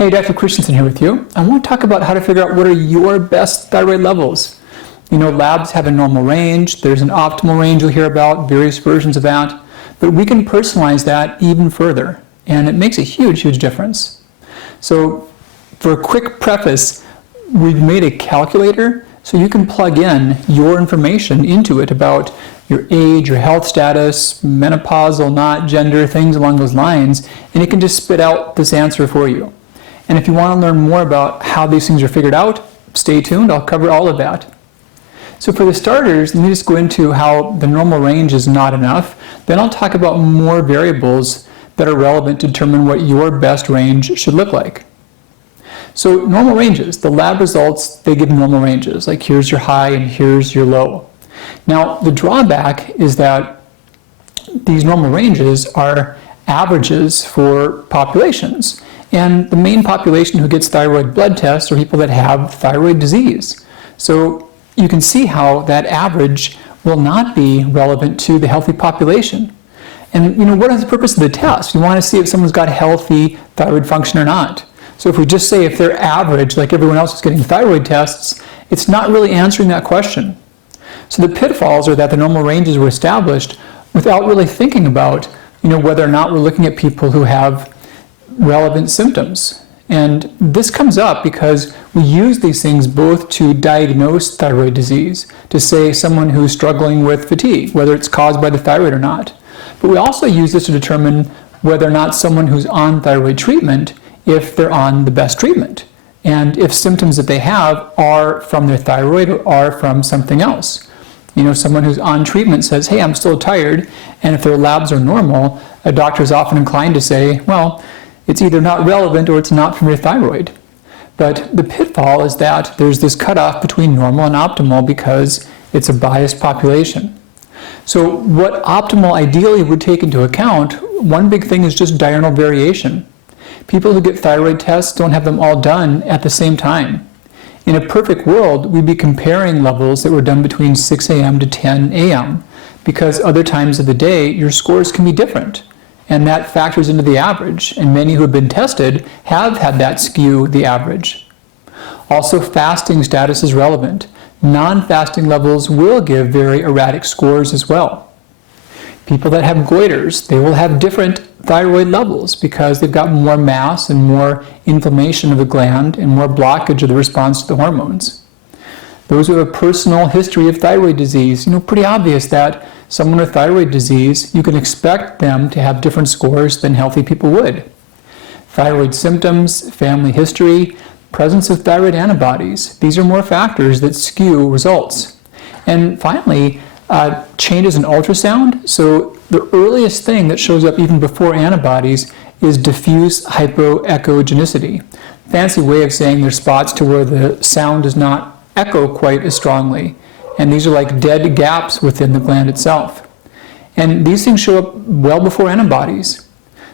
Hey, Dr. Christensen here with you. I want to talk about how to figure out what are your best thyroid levels. You know, labs have a normal range. There's an optimal range you'll hear about, various versions of that. But we can personalize that even further, and it makes a huge, huge difference. So for a quick preface, we've made a calculator so you can plug in your information into it about your age, your health status, menopausal, not, gender, things along those lines, and it can just spit out this answer for you. And if you want to learn more about how these things are figured out, stay tuned, I'll cover all of that. So for the starters, let me just go into how the normal range is not enough. Then I'll talk about more variables that are relevant to determine what your best range should look like. So normal ranges, the lab results, they give normal ranges, like here's your high and here's your low. Now the drawback is that these normal ranges are averages for populations. And the main population who gets thyroid blood tests are people that have thyroid disease. So you can see how that average will not be relevant to the healthy population. And you know, what is the purpose of the test? You want to see if someone's got healthy thyroid function or not. So if we just say if they're average, like everyone else is getting thyroid tests, it's not really answering that question. So the pitfalls are that the normal ranges were established without really thinking about, whether or not we're looking at people who have relevant symptoms. And this comes up because we use these things both to diagnose thyroid disease, to say someone who's struggling with fatigue, whether it's caused by the thyroid or not. But we also use this to determine whether or not someone who's on thyroid treatment, if they're on the best treatment, and if symptoms that they have are from their thyroid or are from something else. Someone who's on treatment says, hey, I'm still tired, and if their labs are normal, a doctor is often inclined to say, well, it's either not relevant or it's not from your thyroid. But the pitfall is that there's this cutoff between normal and optimal because it's a biased population. So what optimal ideally would take into account, one big thing is just diurnal variation. People who get thyroid tests don't have them all done at the same time. In a perfect world, we'd be comparing levels that were done between 6 a.m. to 10 a.m. because other times of the day, your scores can be different. And that factors into the average, and many who have been tested have had that skew the average. Also, fasting status is relevant. Non-fasting levels will give very erratic scores as well. People that have goiters, they will have different thyroid levels because they've got more mass and more inflammation of the gland and more blockage of the response to the hormones. Those who have a personal history of thyroid disease, pretty obvious that someone with thyroid disease, you can expect them to have different scores than healthy people would. Thyroid symptoms, family history, presence of thyroid antibodies, these are more factors that skew results. And finally, changes in ultrasound. So the earliest thing that shows up even before antibodies is diffuse hypoechogenicity. Fancy way of saying there's spots to where the sound does not echo quite as strongly. And these are like dead gaps within the gland itself. And these things show up well before antibodies.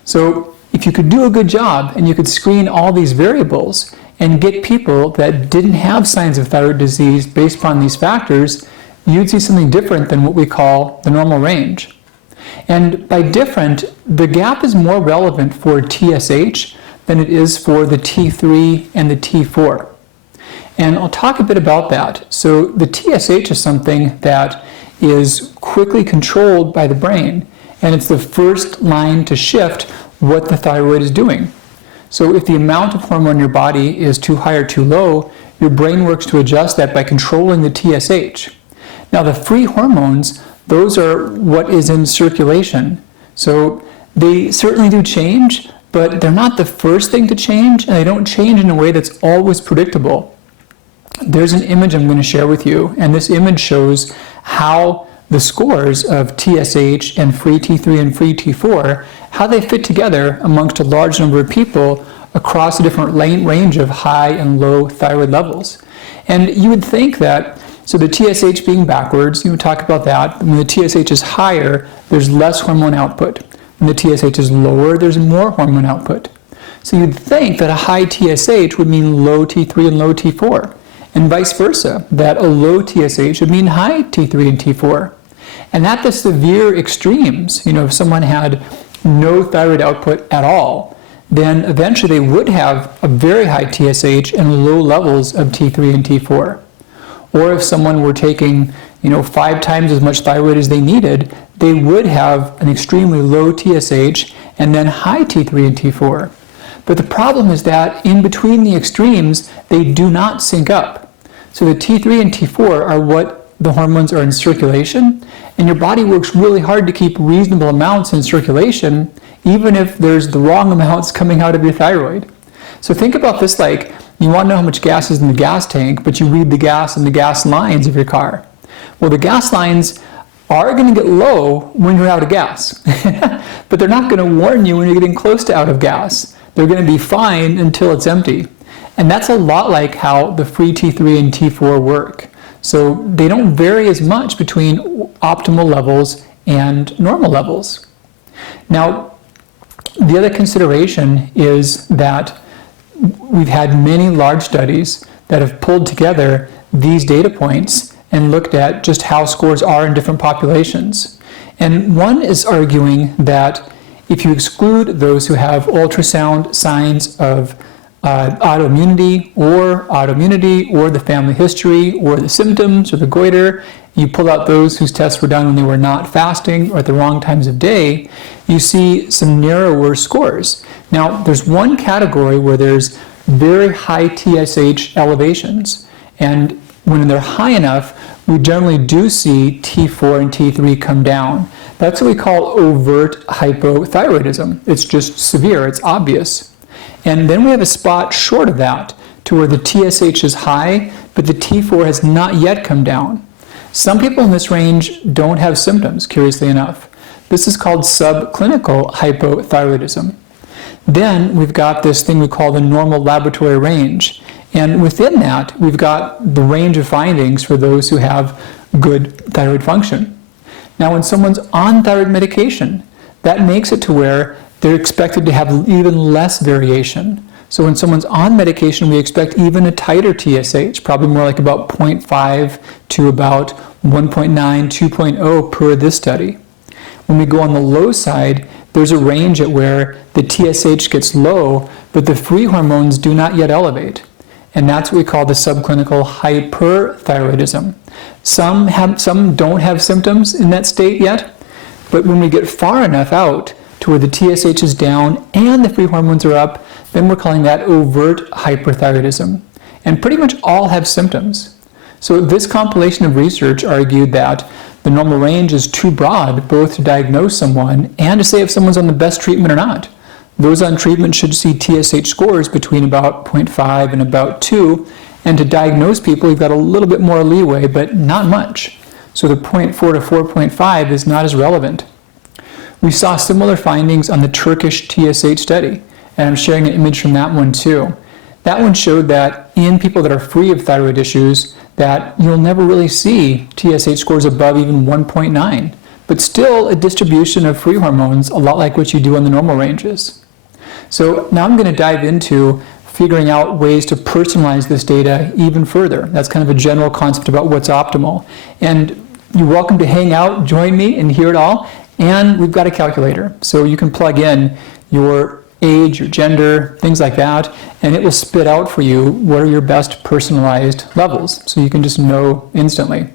So if you could do a good job and you could screen all these variables and get people that didn't have signs of thyroid disease based upon these factors, you'd see something different than what we call the normal range. And by different, the gap is more relevant for TSH than it is for the T3 and the T4. And I'll talk a bit about that. So the TSH is something that is quickly controlled by the brain, and it's the first line to shift what the thyroid is doing. So if the amount of hormone in your body is too high or too low, your brain works to adjust that by controlling the TSH. Now the free hormones, those are what is in circulation. So they certainly do change, but they're not the first thing to change, and they don't change in a way that's always predictable. There's an image I'm going to share with you, and this image shows how the scores of TSH and free T3 and free T4, how they fit together amongst a large number of people across a different range of high and low thyroid levels. And you would think that, so the TSH being backwards, you would talk about that. When the TSH is higher, there's less hormone output. When the TSH is lower, there's more hormone output. So you'd think that a high TSH would mean low T3 and low T4. And vice versa, that a low TSH would mean high T3 and T4. And at the severe extremes, if someone had no thyroid output at all, then eventually they would have a very high TSH and low levels of T3 and T4. Or if someone were taking 5 times as much thyroid as they needed, they would have an extremely low TSH and then high T3 and T4. But the problem is that in between the extremes, they do not sync up. So the T3 and T4 are what the hormones are in circulation, and your body works really hard to keep reasonable amounts in circulation, even if there's the wrong amounts coming out of your thyroid. So think about this like you want to know how much gas is in the gas tank, but you read the gas in the gas lines of your car. Well, the gas lines are going to get low when you're out of gas, but they're not going to warn you when you're getting close to out of gas. They're going to be fine until it's empty. And that's a lot like how the free T3 and T4 work. So they don't vary as much between optimal levels and normal levels. Now, the other consideration is that we've had many large studies that have pulled together these data points and looked at just how scores are in different populations. And one is arguing that if you exclude those who have ultrasound signs of autoimmunity or the family history or the symptoms or the goiter, you pull out those whose tests were done when they were not fasting or at the wrong times of day, you see some narrower scores. Now, there's one category where there's very high TSH elevations, and when they're high enough, we generally do see T4 and T3 come down. That's what we call overt hypothyroidism. It's just severe, it's obvious. And then we have a spot short of that to where the TSH is high, but the T4 has not yet come down. Some people in this range don't have symptoms, curiously enough. This is called subclinical hypothyroidism. Then we've got this thing we call the normal laboratory range. And within that, we've got the range of findings for those who have good thyroid function. Now, when someone's on thyroid medication, that makes it to where they're expected to have even less variation. So when someone's on medication, we expect even a tighter TSH, probably more like about 0.5 to about 1.9, 2.0 per this study. When we go on the low side, there's a range at where the TSH gets low, but the free hormones do not yet elevate. And that's what we call the subclinical hyperthyroidism. Some don't have symptoms in that state yet, but when we get far enough out to where the TSH is down and the free hormones are up, then we're calling that overt hyperthyroidism. And pretty much all have symptoms. So this compilation of research argued that the normal range is too broad, both to diagnose someone and to say if someone's on the best treatment or not. Those on treatment should see TSH scores between about 0.5 and about 2, and to diagnose people, you've got a little bit more leeway, but not much. So the 0.4 to 4.5 is not as relevant. We saw similar findings on the Turkish TSH study, and I'm sharing an image from that one too. That one showed that in people that are free of thyroid issues, that you'll never really see TSH scores above even 1.9, but still a distribution of free hormones, a lot like what you do on the normal ranges. So now I'm going to dive into figuring out ways to personalize this data even further. That's kind of a general concept about what's optimal. And you're welcome to hang out, join me, and hear it all. And we've got a calculator. So you can plug in your age, your gender, things like that, and it will spit out for you what are your best personalized levels. So you can just know instantly.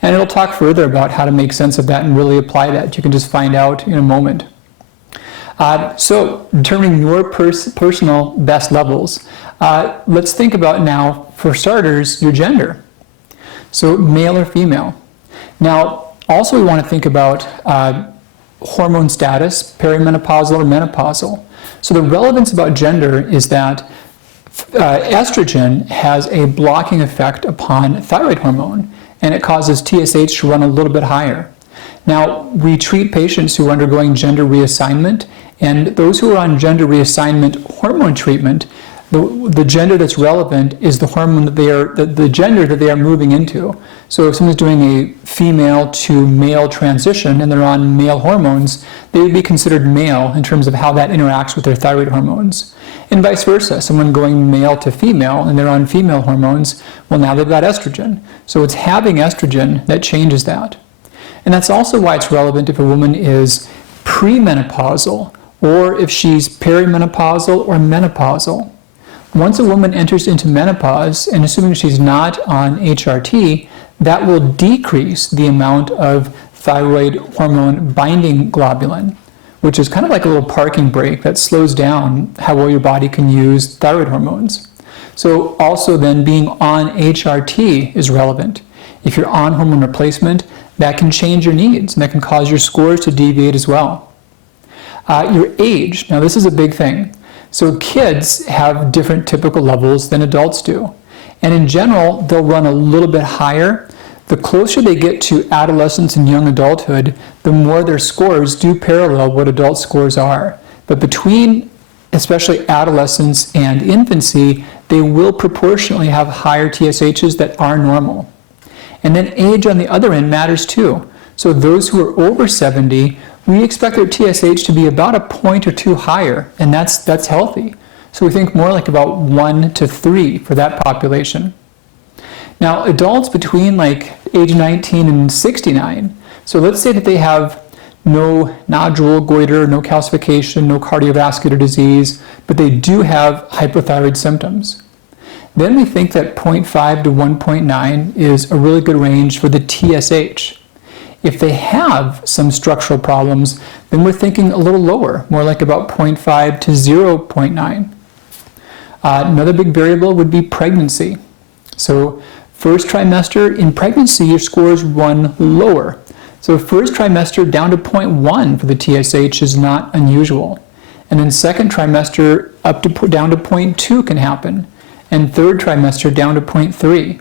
And it'll talk further about how to make sense of that and really apply that. You can just find out in a moment. So determining your personal best levels, let's think about now, for starters, your gender. So male or female. Now, also we want to think about hormone status, perimenopausal or menopausal. So the relevance about gender is that estrogen has a blocking effect upon thyroid hormone, and it causes TSH to run a little bit higher. Now, we treat patients who are undergoing gender reassignment, and those who are on gender reassignment hormone treatment, the gender that's relevant is the hormone that they are, the gender that they are moving into. So if someone's doing a female to male transition and they're on male hormones, they would be considered male in terms of how that interacts with their thyroid hormones. And vice versa, someone going male to female and they're on female hormones, well, now they've got estrogen. So it's having estrogen that changes that. And that's also why it's relevant if a woman is premenopausal or if she's perimenopausal or menopausal. Once a woman enters into menopause, and assuming she's not on HRT, that will decrease the amount of thyroid hormone binding globulin, which is kind of like a little parking brake that slows down how well your body can use thyroid hormones. So also then being on HRT is relevant. If you're on hormone replacement, that can change your needs and that can cause your scores to deviate as well. Your age, now this is a big thing. So kids have different typical levels than adults do. And in general, they'll run a little bit higher. The closer they get to adolescence and young adulthood, the more their scores do parallel what adult scores are. But between especially adolescence and infancy, they will proportionally have higher TSHs that are normal. And then age on the other end matters too. So those who are over 70, we expect their TSH to be about a point or two higher, and that's healthy. So we think more like about 1 to 3 for that population. Now, adults between like age 19 and 69, so let's say that they have no nodule, goiter, no calcification, no cardiovascular disease, but they do have hypothyroid symptoms. Then we think that 0.5 to 1.9 is a really good range for the TSH. If they have some structural problems, then we're thinking a little lower, more like about 0.5 to 0.9. Another big variable would be pregnancy. So first trimester in pregnancy, your scores run lower. So first trimester down to 0.1 for the TSH is not unusual. And then second trimester down to 0.2 can happen. And third trimester down to 0.3.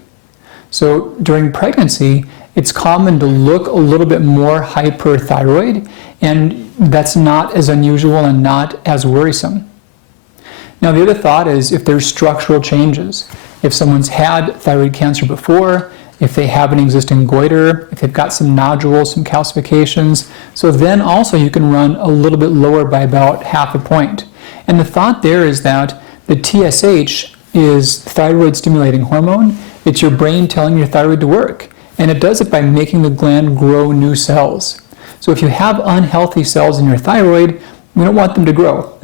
So during pregnancy, it's common to look a little bit more hyperthyroid, and that's not as unusual and not as worrisome. Now the other thought is if there's structural changes. If someone's had thyroid cancer before, if they have an existing goiter, if they've got some nodules, some calcifications, so then also you can run a little bit lower by about half a point. And the thought there is that the TSH is thyroid stimulating hormone. It's your brain telling your thyroid to work. And it does it by making the gland grow new cells. So if you have unhealthy cells in your thyroid, we don't want them to grow.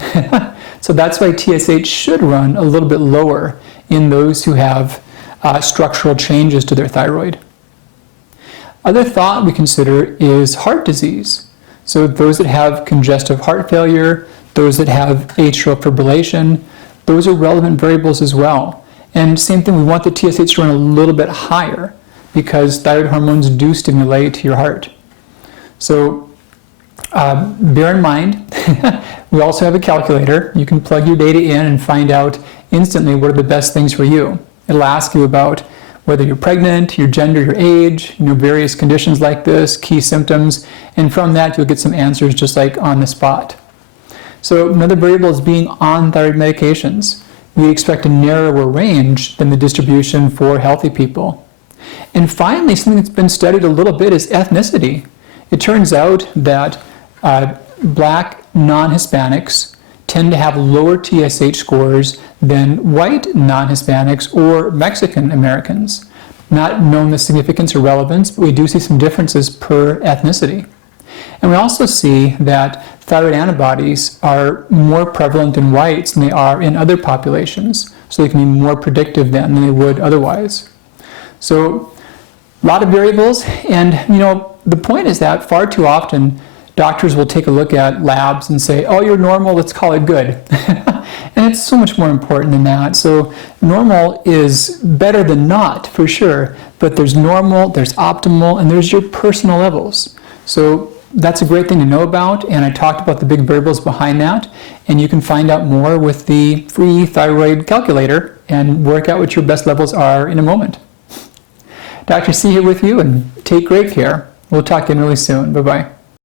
So that's why TSH should run a little bit lower in those who have structural changes to their thyroid. Other thought we consider is heart disease. So those that have congestive heart failure, those that have atrial fibrillation, those are relevant variables as well. And same thing, we want the TSH to run a little bit higher because thyroid hormones do stimulate your heart. So bear in mind, we also have a calculator. You can plug your data in and find out instantly what are the best things for you. It'll ask you about whether you're pregnant, your gender, your age, various conditions like this, key symptoms, and from that you'll get some answers just like on the spot. So another variable is being on thyroid medications. We expect a narrower range than the distribution for healthy people. And finally, something that's been studied a little bit is ethnicity. It turns out that Black non-Hispanics tend to have lower TSH scores than white non-Hispanics or Mexican Americans. Not known the significance or relevance, but we do see some differences per ethnicity. And we also see that thyroid antibodies are more prevalent in whites than they are in other populations, so they can be more predictive than they would otherwise. So a lot of variables, and the point is that far too often doctors will take a look at labs and say, oh, you're normal, let's call it good. And it's so much more important than that. So normal is better than not, for sure, but there's normal, there's optimal, and there's your personal levels. So that's a great thing to know about, and I talked about the big variables behind that, and you can find out more with the free thyroid calculator and work out what your best levels are in a moment. Dr. C here with you, and take great care. We'll talk again really soon. Bye-bye.